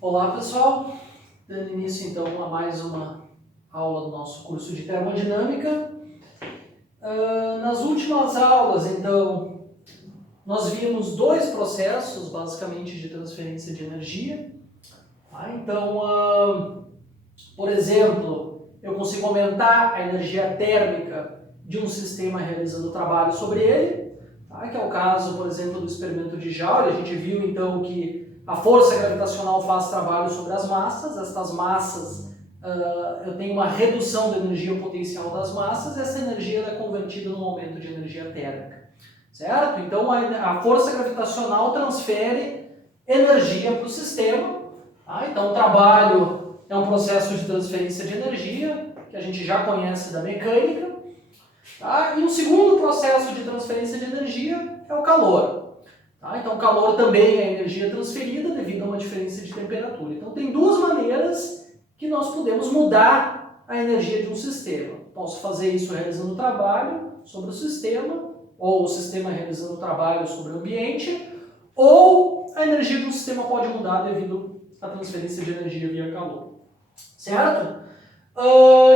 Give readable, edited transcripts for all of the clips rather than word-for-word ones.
Olá pessoal, dando início então a mais uma aula do nosso curso de termodinâmica. Nas últimas aulas então nós vimos dois processos basicamente de transferência de energia. Então, por exemplo, eu consigo aumentar a energia térmica de um sistema realizando trabalho sobre ele, que é o caso, por exemplo, do experimento de Joule. A gente viu então que a força gravitacional faz trabalho sobre as massas. Estas massas, eu tenho uma redução da energia potencial das massas, e essa energia é convertida num aumento de energia térmica, certo? Então a força gravitacional transfere energia para o sistema. Então o trabalho é um processo de transferência de energia, que a gente já conhece da mecânica. E um segundo processo de transferência de energia é o calor. Então o calor também é energia transferida devido a uma diferença de temperatura. Então tem duas maneiras que nós podemos mudar a energia de um sistema. Posso fazer isso realizando trabalho sobre o sistema, ou o sistema realizando trabalho sobre o ambiente, ou a energia do sistema pode mudar devido à transferência de energia via calor. Certo?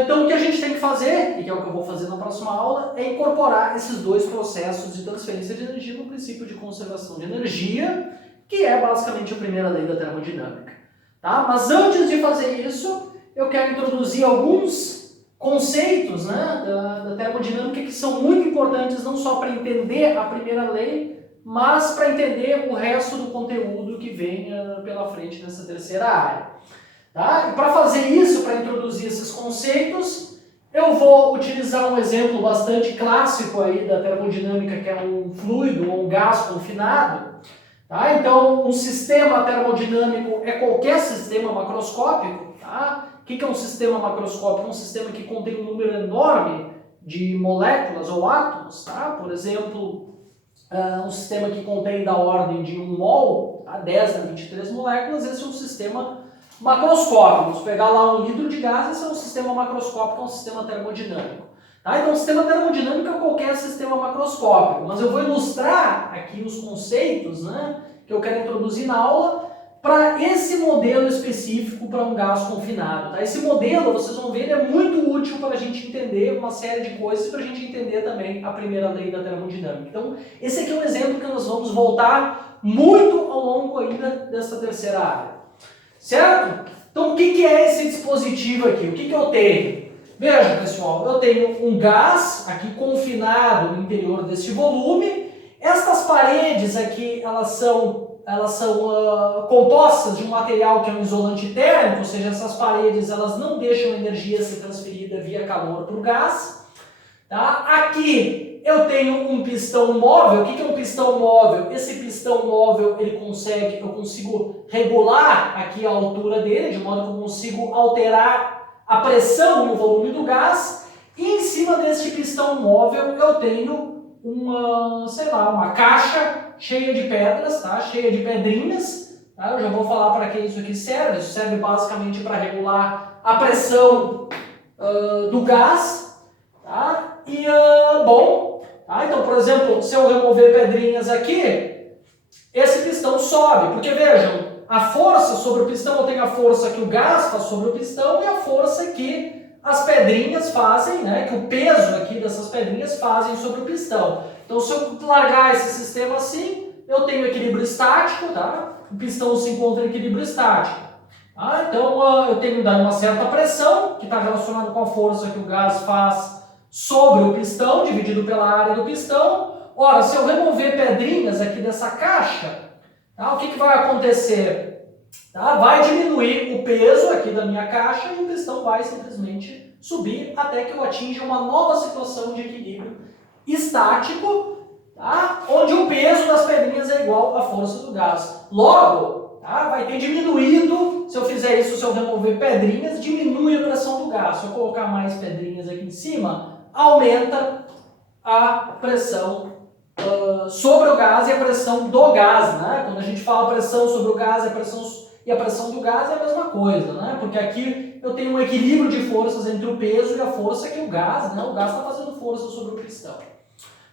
Então o que a gente tem que fazer, e que é o que eu vou fazer na próxima aula, é incorporar esses dois processos de transferência de energia no princípio de conservação de energia, que é basicamente a primeira lei da termodinâmica. Mas antes de fazer isso, eu quero introduzir alguns conceitos da termodinâmica que são muito importantes não só para entender a primeira lei, mas para entender o resto do conteúdo que vem pela frente nessa terceira área. E para fazer isso, para introduzir esses conceitos, eu vou utilizar um exemplo bastante clássico aí da termodinâmica, que é um fluido ou um gás confinado. Então, um sistema termodinâmico é qualquer sistema macroscópico. O que é um sistema macroscópico? É um sistema que contém um número enorme de moléculas ou átomos. Por exemplo, um sistema que contém da ordem de 1 mol, 10 a 23 moléculas, esse é um sistema macroscópico. Vamos pegar lá 1 litro de gás, esse é um sistema macroscópico, é um sistema termodinâmico. Então, o sistema termodinâmico é qualquer sistema macroscópico, mas eu vou ilustrar aqui os conceitos que eu quero introduzir na aula para esse modelo específico para um gás confinado. Esse modelo, vocês vão ver, é muito útil para a gente entender uma série de coisas e para a gente entender também a primeira lei da termodinâmica. Então, esse aqui é um exemplo que nós vamos voltar muito ao longo ainda dessa terceira área. Certo? Então, o que é esse dispositivo aqui? O que eu tenho? Veja, pessoal, eu tenho um gás aqui confinado no interior desse volume. Estas paredes aqui, elas são compostas de um material que é um isolante térmico, ou seja, essas paredes elas não deixam a energia ser transferida via calor para o gás. Aqui eu tenho um pistão móvel. O que é um pistão móvel? Esse pistão móvel eu consigo regular aqui a altura dele, de modo que eu consigo alterar a pressão no volume do gás. E em cima deste pistão móvel eu tenho uma caixa cheia de pedras, cheia de pedrinhas. Eu já vou falar para que isso aqui serve. Isso serve basicamente para regular a pressão do gás. Então, por exemplo, se eu remover pedrinhas aqui, esse pistão sobe, porque vejam, a força sobre o pistão, eu tenho a força que o gás faz sobre o pistão e a força que as pedrinhas fazem, que o peso aqui dessas pedrinhas fazem sobre o pistão. Então, se eu largar esse sistema assim, eu tenho equilíbrio estático, o pistão se encontra em equilíbrio estático. Então, eu tenho uma certa pressão, que está relacionada com a força que o gás faz sobre o pistão, dividido pela área do pistão. Ora, se eu remover pedrinhas aqui dessa caixa, o que vai acontecer? Vai diminuir o peso aqui da minha caixa e o pistão vai simplesmente subir até que eu atinja uma nova situação de equilíbrio estático, onde o peso das pedrinhas é igual à força do gás. Logo, vai ter diminuído, se eu fizer isso, se eu remover pedrinhas, diminui a pressão do gás. Se eu colocar mais pedrinhas aqui em cima, aumenta a pressão sobre o gás e a pressão do gás. Quando a gente fala pressão sobre o gás e a pressão do gás é a mesma coisa, porque aqui eu tenho um equilíbrio de forças entre o peso e a força que o gás está fazendo força sobre o pistão.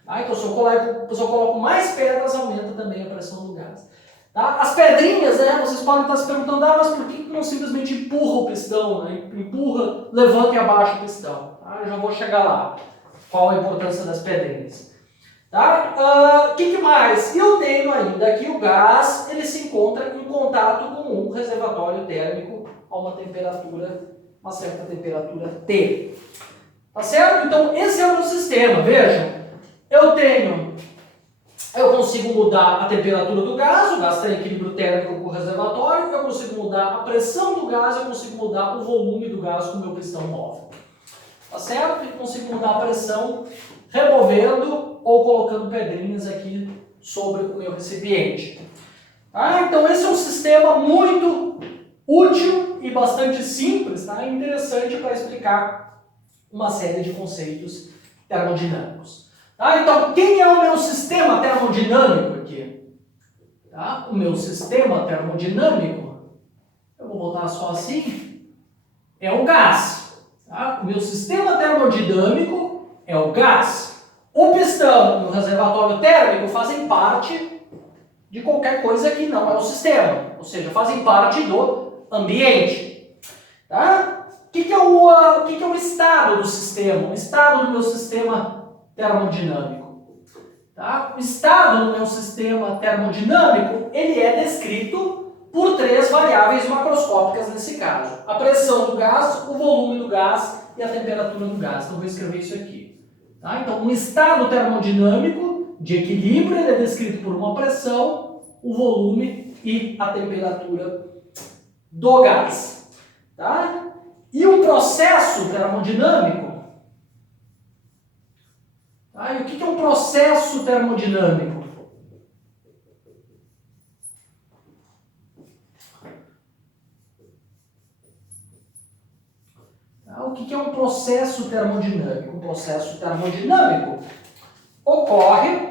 Então se eu coloco mais pedras, aumenta também a pressão do gás. Tá? As pedrinhas, né, vocês podem estar se perguntando, mas por que não simplesmente empurra o pistão, né? Empurra, levanta e abaixa o pistão? Tá? Eu já vou chegar lá. Qual a importância das pedrinhas? Tá? Que mais? Eu tenho ainda aqui o gás, ele se encontra em contato com um reservatório térmico a uma certa temperatura T. Tá certo? Então, esse é o meu sistema. Vejam, eu consigo mudar a temperatura do gás, o gás está em equilíbrio térmico com o reservatório, eu consigo mudar a pressão do gás, eu consigo mudar o volume do gás com o meu pistão móvel. Tá certo? E consigo mudar a pressão removendo ou colocando pedrinhas aqui sobre o meu recipiente. Tá? Então esse é um sistema muito útil e bastante simples, tá? E interessante para explicar uma série de conceitos termodinâmicos. Tá? Então, quem é o meu sistema termodinâmico aqui? Tá? O meu sistema termodinâmico, eu vou botar só assim, é o gás. Tá? O meu sistema termodinâmico é o gás. O pistão e o reservatório térmico fazem parte de qualquer coisa que não é o sistema, ou seja, fazem parte do ambiente. Tá? O que é o estado do sistema? O estado do meu sistema termodinâmico. Tá? O estado do meu sistema termodinâmico, ele é descrito por 3 variáveis macroscópicas nesse caso. A pressão do gás, o volume do gás e a temperatura do gás. Então, vou escrever isso aqui. Tá? Então, um estado termodinâmico de equilíbrio, ele é descrito por uma pressão, o volume e a temperatura do gás. Tá? E um processo termodinâmico. Tá? E o que é um processo termodinâmico? Tá? O que é um processo termodinâmico? Um processo termodinâmico ocorre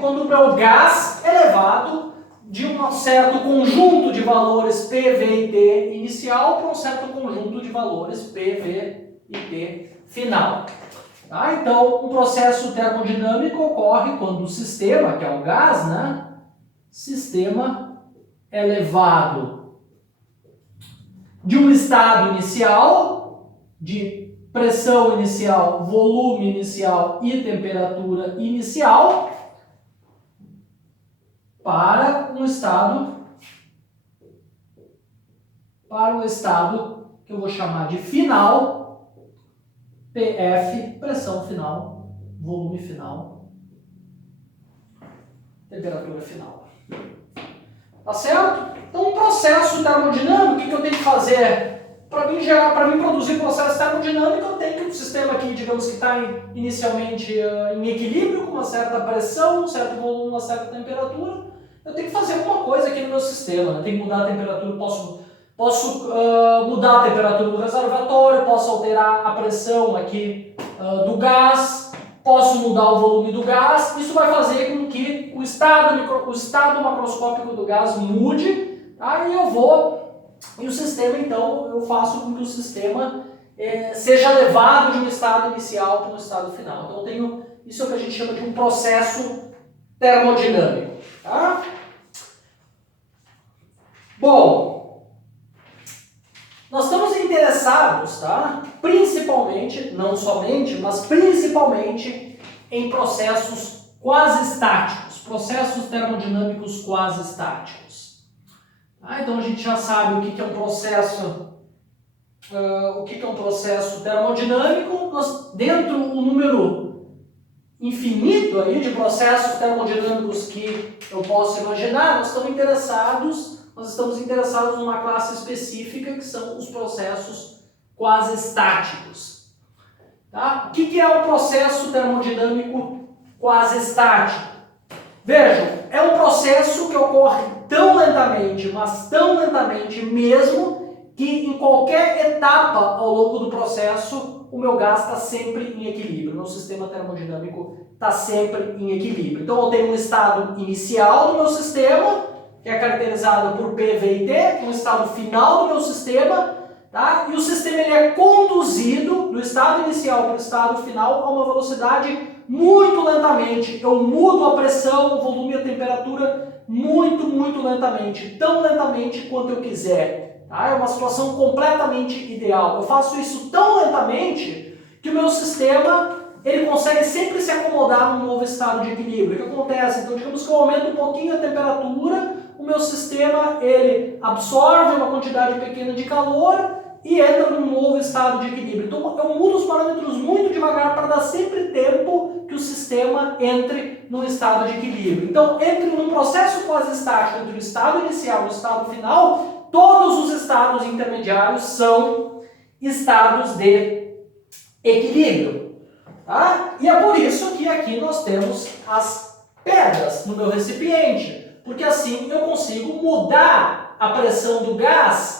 quando o meu gás é elevado de um certo conjunto de valores P, V e T inicial para um certo conjunto de valores P, V e T final. Tá? Então, um processo termodinâmico ocorre quando o sistema, que é o gás, né? Sistema é elevado de um estado inicial, de pressão inicial, volume inicial e temperatura inicial, para um estado que eu vou chamar de final, PF, pressão final, volume final, temperatura final. Tá certo? Então, um processo termodinâmico, o que eu tenho que fazer? Para mim produzir processo termodinâmico, eu tenho que o sistema aqui, digamos que está inicialmente em equilíbrio, com uma certa pressão, um certo volume, uma certa temperatura. Eu tenho que fazer alguma coisa aqui no meu sistema, né? Eu tenho que mudar a temperatura, posso mudar a temperatura do reservatório, posso alterar a pressão aqui do gás, posso mudar o volume do gás. Isso vai fazer com que o estado macroscópico do gás mude, tá? E o sistema, então, eu faço com que o sistema seja levado de um estado inicial para um estado final. Então, isso é o que a gente chama de um processo termodinâmico. Tá? Bom, nós estamos interessados, tá? Principalmente, não somente, mas principalmente em processos quase estáticos, processos termodinâmicos quase estáticos. Então a gente já sabe o que é um processo, termodinâmico. Dentro do número infinito aí de processos termodinâmicos que eu posso imaginar, nós estamos interessados numa classe específica que são os processos quase estáticos. Tá? O que é um processo termodinâmico quase estático? Vejam, é um processo que ocorre tão lentamente, mas tão lentamente mesmo, que em qualquer etapa ao longo do processo, o meu gás está sempre em equilíbrio. O meu sistema termodinâmico está sempre em equilíbrio. Então, eu tenho um estado inicial do meu sistema, que é caracterizado por P, V e T, um estado final do meu sistema, tá? E o sistema ele é conduzido do estado inicial para o estado final a uma velocidade muito lentamente. Eu mudo a pressão, o volume e a temperatura muito, muito lentamente. Tão lentamente quanto eu quiser. Tá? É uma situação completamente ideal. Eu faço isso tão lentamente que o meu sistema ele consegue sempre se acomodar num novo estado de equilíbrio. O que acontece? Então, digamos que eu aumento um pouquinho a temperatura, o meu sistema ele absorve uma quantidade pequena de calor e entra num novo estado de equilíbrio. Então, eu mudo os parâmetros muito devagar para dar sempre tempo que o sistema entre num estado de equilíbrio. Então, entre num processo quase estático entre o estado inicial e o estado final, todos os estados intermediários são estados de equilíbrio. Tá? E é por isso que aqui nós temos as pedras no meu recipiente, porque assim eu consigo mudar a pressão do gás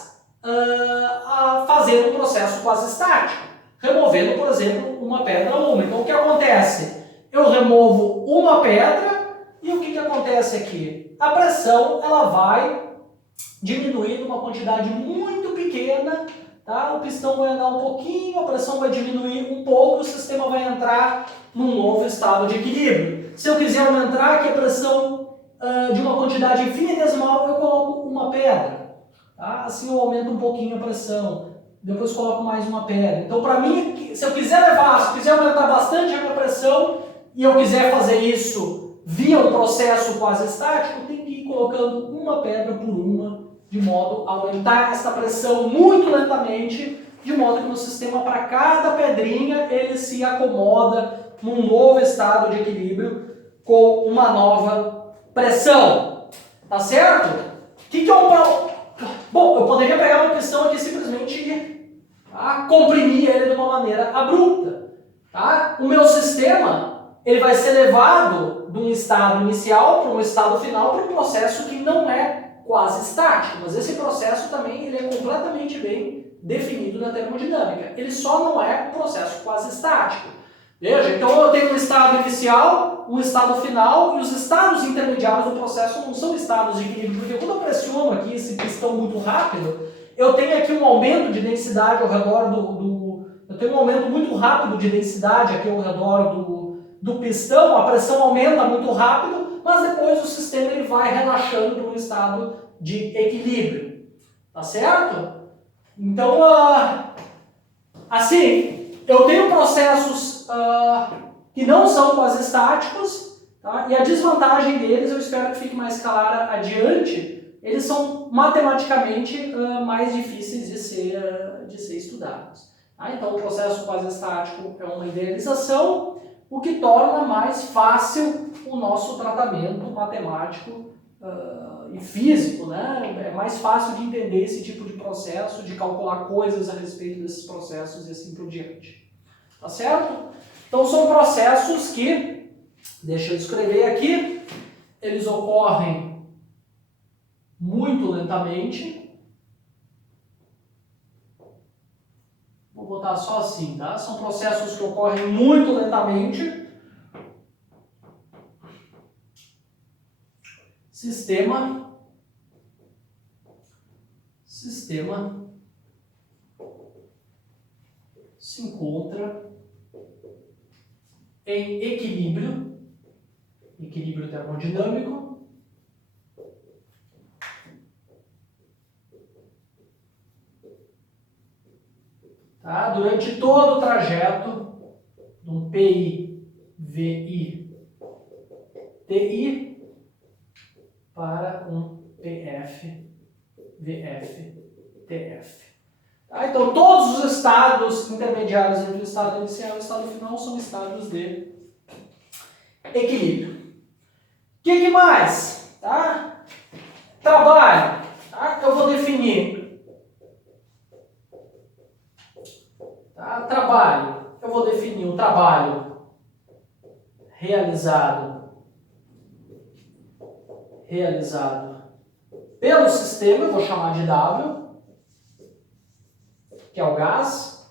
fazendo um processo quase estático, removendo, por exemplo, uma pedra a uma. Então o que acontece? Eu removo uma pedra e o que acontece aqui? A pressão ela vai diminuir uma quantidade muito pequena. Tá? O pistão vai andar um pouquinho, a pressão vai diminuir um pouco e o sistema vai entrar num novo estado de equilíbrio. Se eu quiser aumentar aqui a pressão de uma quantidade infinitesimal, eu coloco uma pedra. Tá? Assim eu aumento um pouquinho a pressão, depois coloco mais uma pedra. Então, para mim, se eu quiser levar, se eu quiser aumentar bastante a minha pressão e eu quiser fazer isso via um processo quase estático, eu tenho que ir colocando uma pedra por uma, de modo a aumentar essa pressão muito lentamente, de modo que no sistema, para cada pedrinha, ele se acomoda num novo estado de equilíbrio com uma nova pressão. Tá certo? O que é um... Bom, eu poderia pegar uma pistão aqui e simplesmente comprimir ele de uma maneira abrupta. Tá? O meu sistema ele vai ser levado de um estado inicial para um estado final para um processo que não é quase estático, mas esse processo também ele é completamente bem definido na termodinâmica. Ele só não é um processo quase estático. Veja, então eu tenho um estado inicial, um estado final, e os estados intermediários do processo não são estados de equilíbrio, porque quando eu pressiono aqui esse pistão muito rápido, eu tenho aqui um aumento de densidade ao redor eu tenho um aumento muito rápido de densidade aqui ao redor do pistão, a pressão aumenta muito rápido, mas depois o sistema ele vai relaxando para um estado de equilíbrio. Tá certo? Então, assim, eu tenho processos que não são quase estáticos, tá? E a desvantagem deles, eu espero que fique mais clara adiante, eles são matematicamente mais difíceis de ser estudados. Tá? Então, o processo quase estático é uma idealização, o que torna mais fácil o nosso tratamento matemático e físico, né? É mais fácil de entender esse tipo de processo, de calcular coisas a respeito desses processos e assim por diante. Tá certo? Então são processos que, deixa eu escrever aqui, eles ocorrem muito lentamente. Vou botar só assim, tá? São processos que ocorrem muito lentamente. Sistema se encontra em equilíbrio termodinâmico tá? Durante todo o trajeto de um PI, VI, TI para um PF, VF, TF. Tá? Então, todos os estados intermediários entre o estado inicial e o estado final são estados de equilíbrio. O que mais? Tá? Trabalho. Tá? Eu vou definir. Tá? Trabalho. Eu vou definir o trabalho realizado pelo sistema, eu vou chamar de W, que é o gás,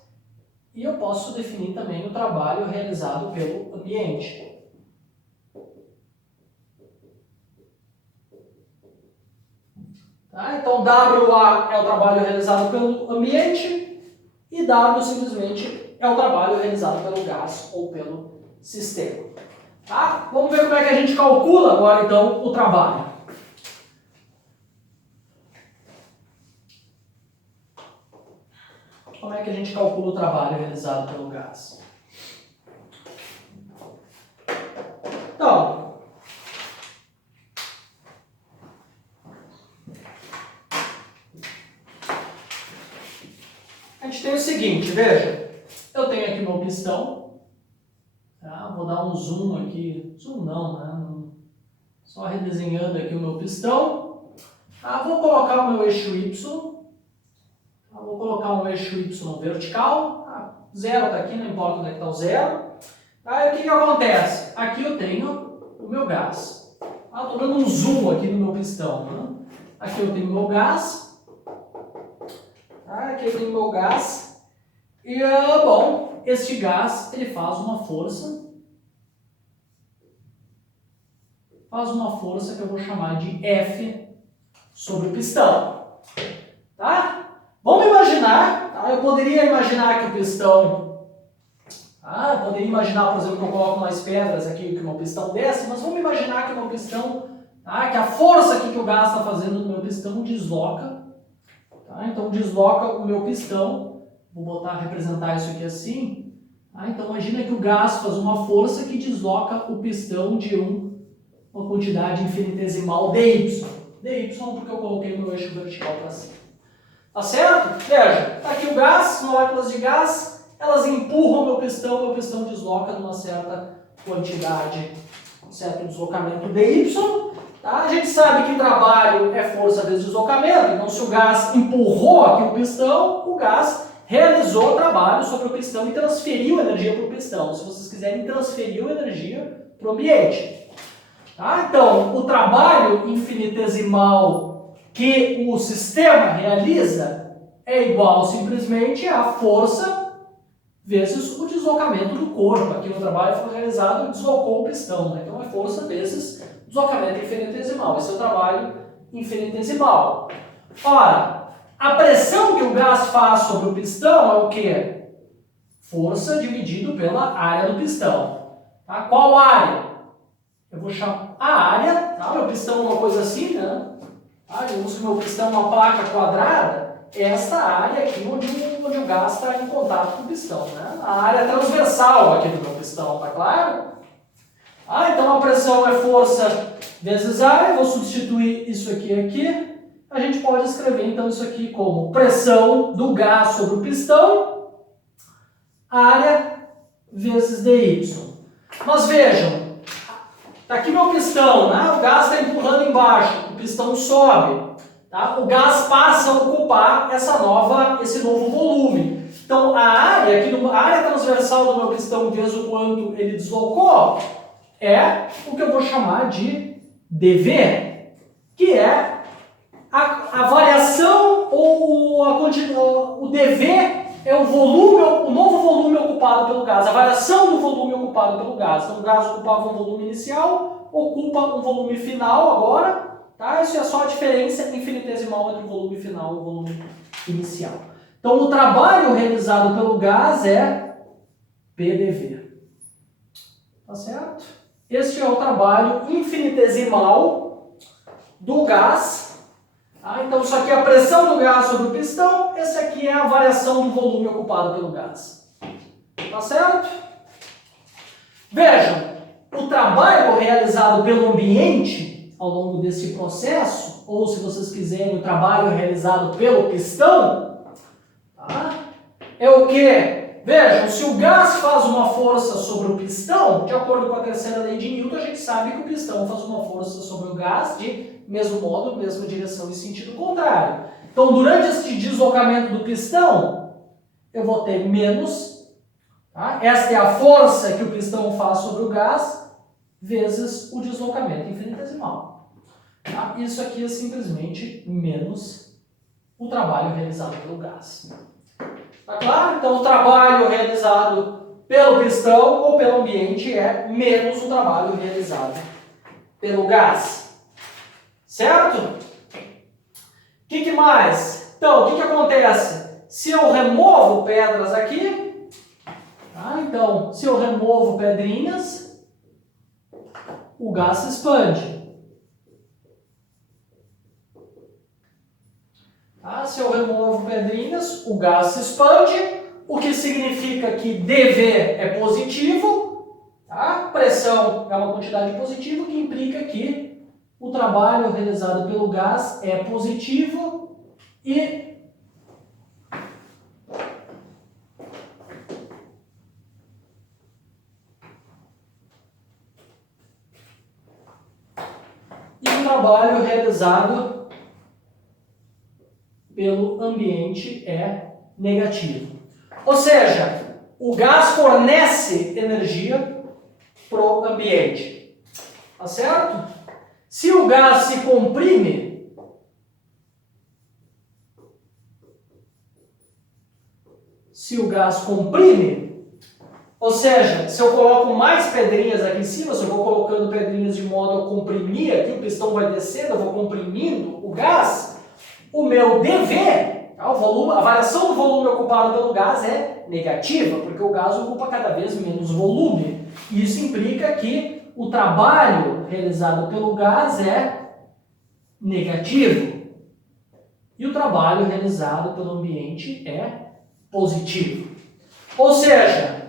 e eu posso definir também o trabalho realizado pelo ambiente. Tá? Então, WA é o trabalho realizado pelo ambiente e W simplesmente é o trabalho realizado pelo gás ou pelo sistema. Tá? Vamos ver como é que a gente calcula agora, então, o trabalho. Como é que a gente calcula o trabalho realizado pelo gás? Então, a gente tem o seguinte, veja, eu tenho aqui meu pistão, tá? Vou dar um zoom aqui, zoom não, né? Só redesenhando aqui o meu pistão, tá? Vou colocar o meu eixo Y, tá? Vou colocar um eixo Y vertical, tá? Zero está aqui, não importa onde é que está o zero, tá? E o que acontece? Aqui eu tenho o meu gás, tá? Estou dando um zoom aqui no meu pistão, né? Aqui eu tenho o meu gás, tá? Aqui eu tenho o meu gás, e, bom, este gás, ele faz uma força que eu vou chamar de F sobre o pistão, tá? Vamos imaginar, tá? Eu poderia imaginar que o pistão, tá? Eu poderia imaginar, por exemplo, que eu coloco mais pedras aqui, que o meu pistão desce, mas vamos imaginar que o meu pistão, tá? Que a força aqui que o gás está fazendo no meu pistão desloca, tá? Então desloca o meu pistão, vou representar isso aqui assim, tá? Então imagina que o gás faz uma força que desloca o pistão de uma quantidade infinitesimal dy. dy porque eu coloquei o meu eixo vertical para cima. Tá certo? Veja, está aqui o gás, moléculas de gás, elas empurram meu pistão desloca numa certa quantidade, um certo deslocamento dy. Tá? A gente sabe que trabalho é força vezes deslocamento, então se o gás empurrou aqui o pistão, o gás realizou trabalho sobre o pistão e transferiu energia para o pistão. Se vocês quiserem, transferiu energia para o ambiente. Tá? Então, o trabalho infinitesimal que o sistema realiza é igual simplesmente à força vezes o deslocamento do corpo. Aqui no trabalho foi realizado e deslocou o pistão, né? Então é força vezes deslocamento infinitesimal. Esse é o trabalho infinitesimal. Ora, a pressão que o gás faz sobre o pistão é o quê? Força dividido pela área do pistão. Tá? Qual área? Eu vou chamar a área, tá? Meu pistão é uma coisa assim, né? Tá? Eu uso que meu pistão é uma placa quadrada, esta área aqui onde o gás está em contato com o pistão, né? A área transversal aqui do meu pistão, tá claro? Então a pressão é força vezes área, vou substituir isso aqui. A gente pode escrever então isso aqui como pressão do gás sobre o pistão, área vezes dy. Mas vejam, tá aqui meu pistão, né? O gás está empurrando embaixo, o pistão sobe, tá? O gás passa a ocupar esse novo volume. Então a área, a área transversal do meu pistão vezes o quanto ele deslocou é o que eu vou chamar de dV, que é a variação ou o dV é o volume, o novo volume ocupado pelo gás, a variação do volume ocupado pelo gás. Então o gás ocupava um volume inicial, ocupa um volume final agora, tá? Isso é só a diferença infinitesimal entre o volume final e o volume inicial. Então o trabalho realizado pelo gás é PDV. Tá certo? Este é o trabalho infinitesimal do gás. Então isso aqui é a pressão do gás sobre o pistão, esse aqui é a variação do volume ocupado pelo gás. Tá certo? Vejam, o trabalho realizado pelo ambiente ao longo desse processo, ou se vocês quiserem, o trabalho realizado pelo pistão, tá? É o quê? Vejam, se o gás faz uma força sobre o pistão, de acordo com a terceira lei de Newton, a gente sabe que o pistão faz uma força sobre o gás de mesmo modo, mesma direção e sentido contrário. Então, durante este deslocamento do pistão, eu vou ter menos, tá? Esta é a força que o pistão faz sobre o gás, vezes o deslocamento infinitesimal. Tá? Isso aqui é simplesmente menos o trabalho realizado pelo gás. Tá claro? Então, o trabalho realizado pelo pistão ou pelo ambiente é menos o trabalho realizado pelo gás. Certo? O que mais? Então, o que acontece? Se eu removo pedras aqui, tá? Então, se eu removo pedrinhas, o gás se expande. Se eu removo pedrinhas, o gás se expande, o que significa que dV é positivo, tá? Pressão é uma quantidade positiva, que implica que o trabalho realizado pelo gás é positivo e o trabalho realizado pelo ambiente é negativo. Ou seja, o gás fornece energia para o ambiente. Tá certo? Se o gás se comprime, ou seja, se eu coloco mais pedrinhas aqui em cima, se eu vou colocando pedrinhas de modo a comprimir aqui, o pistão vai descendo, eu vou comprimindo o gás, o meu dV, o volume, a variação do volume ocupado pelo gás é negativa, porque o gás ocupa cada vez menos volume. Isso implica que o trabalho realizado pelo gás é negativo e o trabalho realizado pelo ambiente é positivo. Ou seja,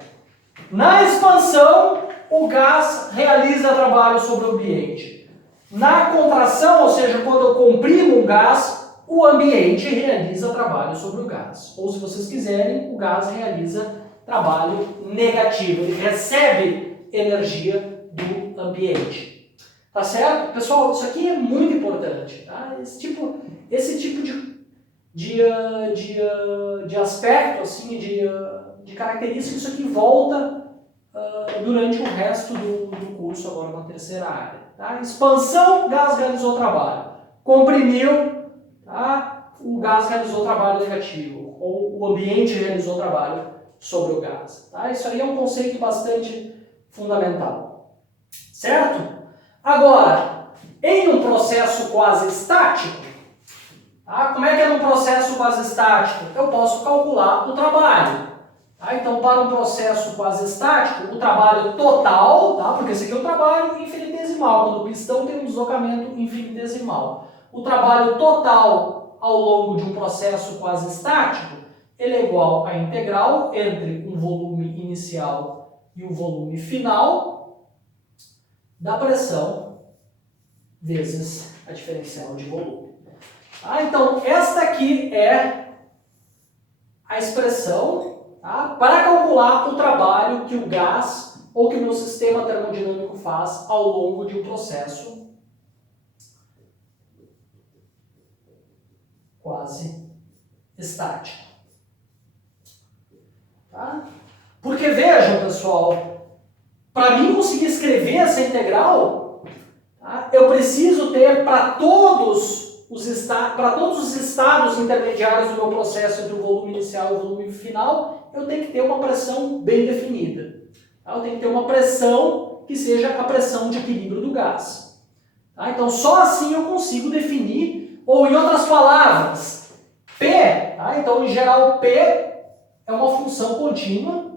na expansão, o gás realiza trabalho sobre o ambiente. Na contração, ou seja, quando eu comprimo o gás, o ambiente realiza trabalho sobre o gás. Ou, se vocês quiserem, o gás realiza trabalho negativo. Ele recebe energia do ambiente. Tá certo? Pessoal, isso aqui é muito importante. Tá? Esse tipo de aspecto, assim, de característica, isso aqui volta durante o resto do curso, agora na terceira área. Tá? Expansão, gás realizou trabalho. Comprimiu, tá? O gás realizou trabalho negativo, ou o ambiente realizou trabalho sobre o gás. Tá? Isso aí é um conceito bastante fundamental. Certo? Agora, em um processo quase estático, tá? Como é que é num processo quase estático? Eu posso calcular o trabalho. Tá? Então, para um processo quase estático, o trabalho total, tá? Porque esse aqui é um trabalho infinitesimal, quando o pistão tem um deslocamento infinitesimal. O trabalho total ao longo de um processo quase estático, ele é igual à integral entre um volume inicial e o volume final da pressão vezes a diferencial de volume. Então, esta aqui é a expressão, tá, para calcular o trabalho que o gás ou que o meu sistema termodinâmico faz ao longo de um processo quase estático. Tá? Porque vejam, pessoal, para mim conseguir escrever essa integral, tá, eu preciso ter para todos os estados intermediários do meu processo entre o volume inicial e o volume final, eu tenho que ter uma pressão bem definida. Tá? Eu tenho que ter uma pressão que seja a pressão de equilíbrio do gás. Tá? Então, só assim eu consigo definir, ou em outras palavras, P, tá? Então, em geral, P é uma função contínua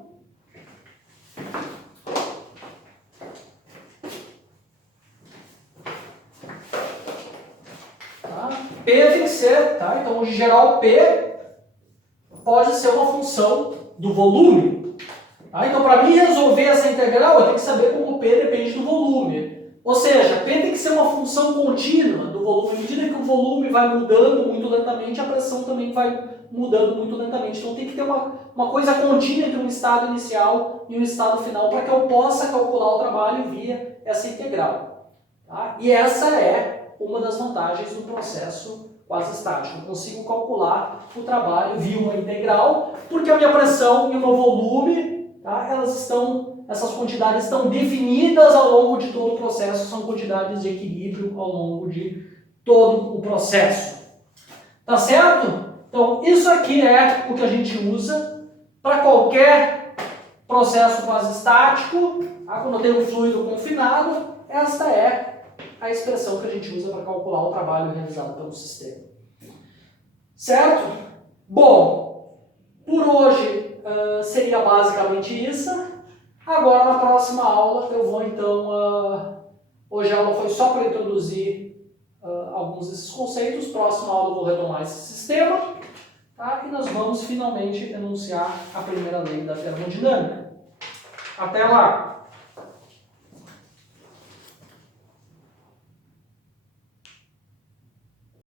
P tem que ser, tá? Então, em geral, P pode ser uma função do volume. Tá? Então, para mim resolver essa integral, eu tenho que saber como P depende do volume. Ou seja, P tem que ser uma função contínua do volume. À medida que o volume vai mudando muito lentamente, a pressão também vai mudando muito lentamente. Então, tem que ter uma coisa contínua entre um estado inicial e um estado final para que eu possa calcular o trabalho via essa integral. Tá? E essa é uma das vantagens do processo quase estático. Eu consigo calcular o trabalho via uma integral, porque a minha pressão e o meu volume, tá, essas quantidades estão definidas ao longo de todo o processo, são quantidades de equilíbrio ao longo de todo o processo. Tá certo? Então, isso aqui é o que a gente usa para qualquer processo quase estático. Tá? Quando eu tenho um fluido confinado, esta é a expressão que a gente usa para calcular o trabalho realizado pelo sistema. Certo? Bom, por hoje seria basicamente isso. Agora, na próxima aula, eu vou então... hoje a aula foi só para introduzir alguns desses conceitos. Próxima aula eu vou retomar esse sistema, tá? E nós vamos finalmente enunciar a primeira lei da termodinâmica. Até lá!